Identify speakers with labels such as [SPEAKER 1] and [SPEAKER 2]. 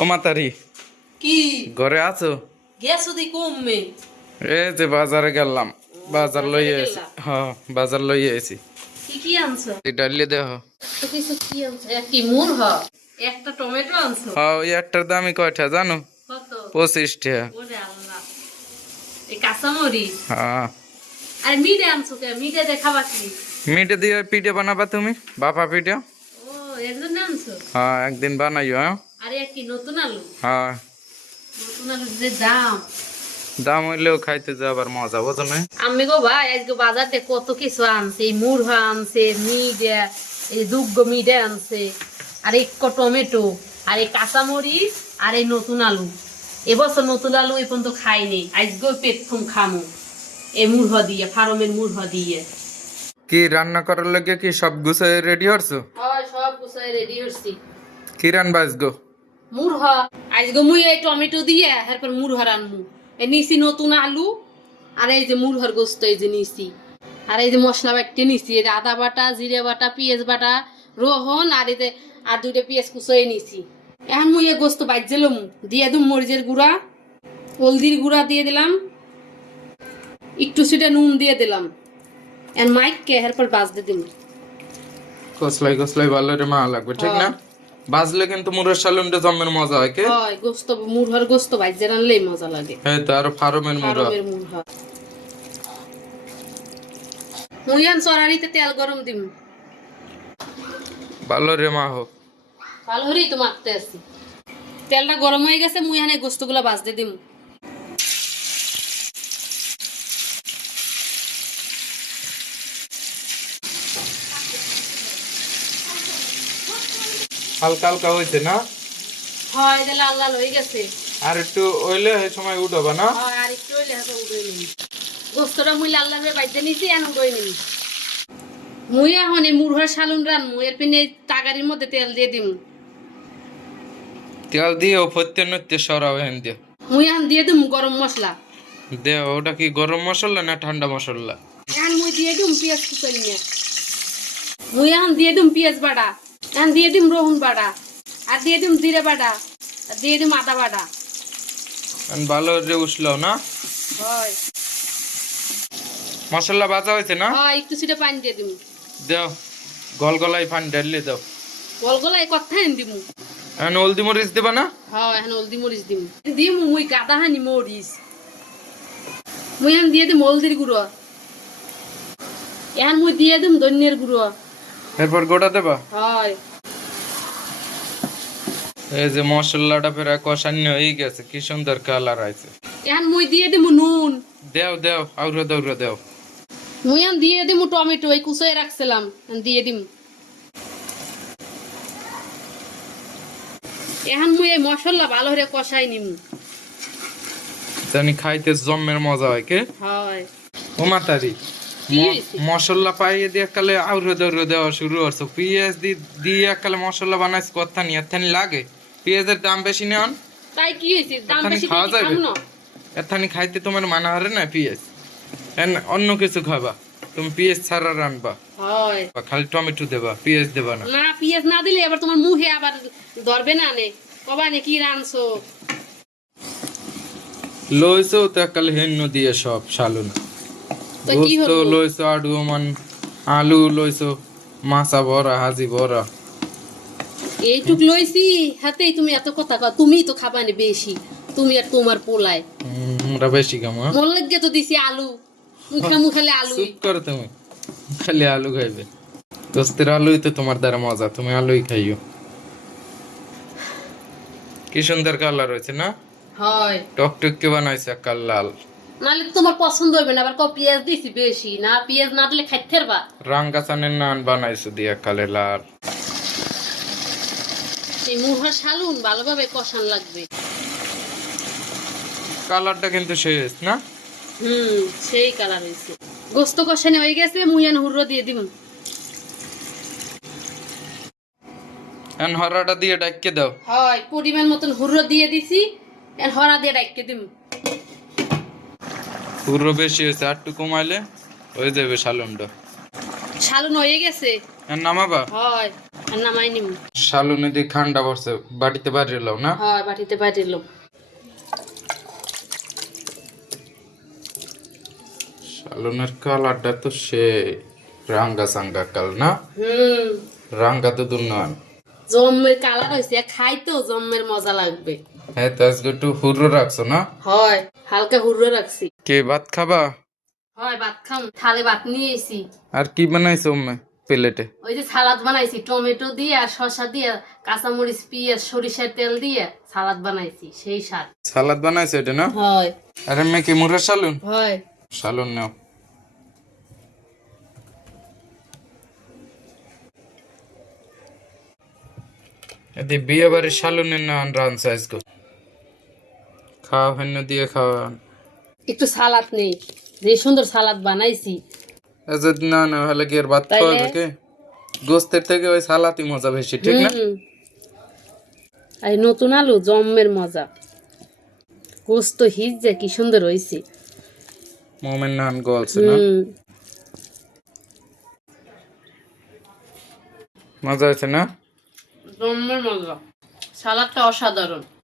[SPEAKER 1] ও মাতারি।
[SPEAKER 2] কি?
[SPEAKER 1] ঘরে আছো?
[SPEAKER 2] গেছো দি কমবে
[SPEAKER 1] এই যে বাজারে গেলাম বাজার লই এসি? হ্যাঁ বাজার লই এসি
[SPEAKER 2] কি কি আনছো?
[SPEAKER 1] দেহ
[SPEAKER 2] কিছু কি আনছো? কি মুর হ একটা টমেটো আনছো?
[SPEAKER 1] হ্যাঁ ওই একটার দামই কয়টা জানো?
[SPEAKER 2] কত?
[SPEAKER 1] পঁচিশ টাকা।
[SPEAKER 2] ওরে আল্লাহ। এই কাঁচামরি
[SPEAKER 1] হ্যাঁ।
[SPEAKER 2] আর মিডে আনছো কে? মিডে দেখাবা কি?
[SPEAKER 1] মিটে দিয়ে পিঠে বানাবা তুমি? বাপা পিঠে?
[SPEAKER 2] ও একজন আনছো?
[SPEAKER 1] হ্যাঁ একদিন বানাইও হ্যাঁ।
[SPEAKER 2] আর এক কি নতুন আলু?
[SPEAKER 1] হ্যাঁ।
[SPEAKER 2] নতুন আলু যে দাম।
[SPEAKER 1] দাম হইলেও খাইতে যাবার মজা বোঝো না
[SPEAKER 2] আমি গো ভাই আজকে বাজারতে কত কিছু আনছে এই আনছে মিডে এই দুগ্গ মিডে আনছে আর এক টমেটো আর এই কাঁচামরিচ আর এই নতুন আলু। এবছর নতুন আলু এই পর্যন্ত খাইনি আজকেও পেটফুম খামু। এই মুরহ দিয়ে ফার্মের মুরহ দিয়ে।
[SPEAKER 1] কি রান্না করার লাগে কি সব গুছাই রেডি হরছো?
[SPEAKER 2] হয় সব রেডি
[SPEAKER 1] কি আজগো?
[SPEAKER 2] মুরহ। আজকে মুই এই টমেটো দিয়ে এরপর মুরহ রানমু এই নিছি নতুন আলু আর এই যে মুরহর গোস্ত এই যে নিছি। আর এই যে মশলা বাটতে নিছি এই যে আদা বাটা জিরে বাটা পেঁয়াজ বাটা রোহন আর এই যে আর দুইটা পেঁয়াজ কুচোয় নিছি। এখন মুই এই গোস্ত বাজছিলাম দিয়ে দিম মরিচের গুঁড়া হলদির গুঁড়া দিয়ে দিলাম। একটু সেটা নুন দিয়ে দিলাম। এন মাইককে এরপর বাজতে দিম।
[SPEAKER 1] কসলাই কসলাই ভালো রে মা লাগবে ঠিক না? বাজলে কিন্তু মুরের সালুনটা জমের মজা হয় কে?
[SPEAKER 2] হয় গোস্ত মুরহার গোস্ত বাজতে রানলেই মজা লাগে।
[SPEAKER 1] হ্যাঁ তো আর ফার্মের মুরা
[SPEAKER 2] ফার্মের মুরহ। মুইয়ান সরারিতে তেল গরম দিম।
[SPEAKER 1] ভালো রে মা হো
[SPEAKER 2] ভালো রে তো মারতে আছি। তেলটা গরম হয়ে গেছে মুইয়ানে গোস্তগুলো বাজতে দিম।
[SPEAKER 1] হালকা হালকা হয়েছে না?
[SPEAKER 2] হয় এটা লাল লাল হয়ে গেছে।
[SPEAKER 1] আর একটু ওইলে এই সময় উঠাবা না?
[SPEAKER 2] হয় আর একটু গোস্তটা মুই লাল লাল বাইতে নিছি এখন মুই এখন এই মুরহার সালুন রান মুয়ের পিনে তাগারির মধ্যে তেল দিয়ে দিম।
[SPEAKER 1] তেল দিয়ে ও ফত্যে নত্যে সরাও হেন দিয়ে।
[SPEAKER 2] মুই এখন দিয়ে দিম গরম মশলা।
[SPEAKER 1] দে ওটা কি গরম মশলা না ঠান্ডা মশলা?
[SPEAKER 2] এখন মুই দিয়ে দিম পেঁয়াজ কুচাই নিয়ে মুই এখন দিয়ে দিম পেঁয়াজ বাটা। এখন দিয়ে দিম রহুন বাটা আর দিয়ে দিম জিরে বাটা আর দিয়ে দিম আদা বাটা
[SPEAKER 1] ভালো রে উঠল না?
[SPEAKER 2] হয়।
[SPEAKER 1] মশলা বাজা হয়েছে না?
[SPEAKER 2] হয় একটু সিটে পানি দিয়ে দিম।
[SPEAKER 1] দাও। গল গলাই পানি ঢাললে দাও।
[SPEAKER 2] গল গলাই কথা হেন দিমু।
[SPEAKER 1] এখন হলদি মরিচ দেবা না?
[SPEAKER 2] হয় এখন হলদি মরিচ দিম। দিম মুই গাদা হানি মরিচ। মুই এখন দিয়ে দিম হলদির গুঁড়ো। এখন মুই দিয়ে দিম ধনিয়ার গুঁড়ো।
[SPEAKER 1] এরপর গোটা দেবা? এই যে মশলাটা প্রায় কষান্য হয়ে গেছে কি সুন্দর কালার আছে
[SPEAKER 2] এখন মুই দিয়ে দিমু নুন।
[SPEAKER 1] দেও দেও আউরে দৌড়ে দেও।
[SPEAKER 2] মুই এখন দিয়ে দিমু টমেটো এই কুচাই রাখছিলাম দিয়ে দিম। এখন মুই এই মশলা ভালো করে কষাই নিমু।
[SPEAKER 1] জানি খাইতে জমের মজা হয় কে?
[SPEAKER 2] হয়।
[SPEAKER 1] ও মাতারি? মশলা পাইয়ে দিয়ে কালে আউরে দৌড়ে দেওয়া শুরু করছ। পেঁয়াজ দিয়ে কালে মশলা বানাইছ কথা নি এথানি লাগে? পেঁয়াজের দাম বেশি নেন
[SPEAKER 2] তাই কি হয়েছে? দাম বেশি
[SPEAKER 1] খাওয়া যাবে? এথানি খাইতে তোমার মানা হারে না পেঁয়াজ? অন্য কিছু খাবা। তুমি পেঁয়াজ ছাড়া রানবা খালি টমেটো দেবা পেঁয়াজ দেবা না।
[SPEAKER 2] না পেঁয়াজ না দিলে এবার তোমার মুখে আবার ধরবে না নে। কবা নে কি রানছো
[SPEAKER 1] লইছো তো কালে হেন্ন দিয়ে সব শালুন।
[SPEAKER 2] তো কি হলো?
[SPEAKER 1] লইছো আডু মান আলু লইছো মাছা ভরা হাজি ভরা।
[SPEAKER 2] এইটুক লইছি হাতেই তুমি এত কথা কও তুমি তো খাবানি বেশি তুমি আর তোমার পোলায়।
[SPEAKER 1] হুম, আমরা বেশি কামা
[SPEAKER 2] লাগে তো দিছি আলু মুখে মুখালে আলু
[SPEAKER 1] চুপ করো তুমি খালি আলু খাইবে। দোস্তের আলুই তো তোমার দ্বারা মজা তুমি আলুই খাইও। কি সুন্দর কালার হয়েছে না?
[SPEAKER 2] হয়।
[SPEAKER 1] টকটকে বানাইছে কাল লাল।
[SPEAKER 2] নাহলে তো তোমার পছন্দ হবে না আবার ক পেঁয়াজ দিছি বেশি না পেঁয়াজ না দিলে খাইতে পারবা?
[SPEAKER 1] রাঙ্গা চানের নান বানাইছে দিয়া কালে লাল।
[SPEAKER 2] এই মুহা শালুন ভালোভাবে কষান লাগবে।
[SPEAKER 1] কালারটা কিন্তু শেষ না?
[SPEAKER 2] হুম সেই কালার হয়েছে গোস্ত কষানি হয়ে গেছে মুইয়ান হুর্রো দিয়ে দিব।
[SPEAKER 1] এন হরাটা দিয়ে ডাইকে দাও।
[SPEAKER 2] হয় পরিমাণ মতন হুর্রো দিয়ে দিছি এন হরা দিয়ে ডাইকে দিম
[SPEAKER 1] পুরো বেশি হয়েছে আর একটু কমাইলে হয়ে যাবে শালুনটা।
[SPEAKER 2] শালুন হয়ে গেছে?
[SPEAKER 1] এখন নামাবা?
[SPEAKER 2] হয় আর নামাই নিম।
[SPEAKER 1] শালুনে দিয়ে ঠান্ডা পড়ছে বাড়িতে বাইরে এলাও না?
[SPEAKER 2] হয় বাটিতে পাঠিয়ে
[SPEAKER 1] শালুনের কালারটা তো সে রাঙ্গা সাঙ্গা কাল না?
[SPEAKER 2] হুম।
[SPEAKER 1] রাঙ্গা তো দুর্নয়ন
[SPEAKER 2] জম্মের কালার হয়েছে খাইতেও জম্মের মজা লাগবে।
[SPEAKER 1] হ্যাঁ তো আজকে একটু হুরো রাখছো না?
[SPEAKER 2] হয় হালকা হুড়ো রাখছি।
[SPEAKER 1] কে ভাত খাবা?
[SPEAKER 2] হয় ভাত খাম। থালে ভাত নিয়ে এসি।
[SPEAKER 1] আর কি বানাইছো উম্মে প্লেটে?
[SPEAKER 2] ওই যে সালাদ বানাইছি টমেটো দিয়ে আর শসা দিয়ে কাঁচামরিচ পেঁয়াজ সরিষার তেল দিয়ে সালাদ বানাইছি সেই স্বাদ
[SPEAKER 1] সালাদ বানাইছো এটা না?
[SPEAKER 2] হয়।
[SPEAKER 1] আরে মে কি মুরা শালুন
[SPEAKER 2] হয়।
[SPEAKER 1] শালুন নাও। এদি বিয়ে বাড়ি শালুনের না রান সাইজ গো খাওয়া দিয়ে খাওয়া।
[SPEAKER 2] একটু সালাদ নেই। যে সুন্দর সালাদ বানাইছি।
[SPEAKER 1] না না হলে কি আর ভাত খাওয়া? থাকে গোস্তের থেকে ওই মজা বেশি ঠিক না।
[SPEAKER 2] আর নতুন আলু জম্মের মজা। গোস্ত হিজে কি সুন্দর হয়েছে
[SPEAKER 1] মোমেন নান গলছে না? মজা হয়েছে না?
[SPEAKER 2] জম্মের মজা। সালাদটা অসাধারণ।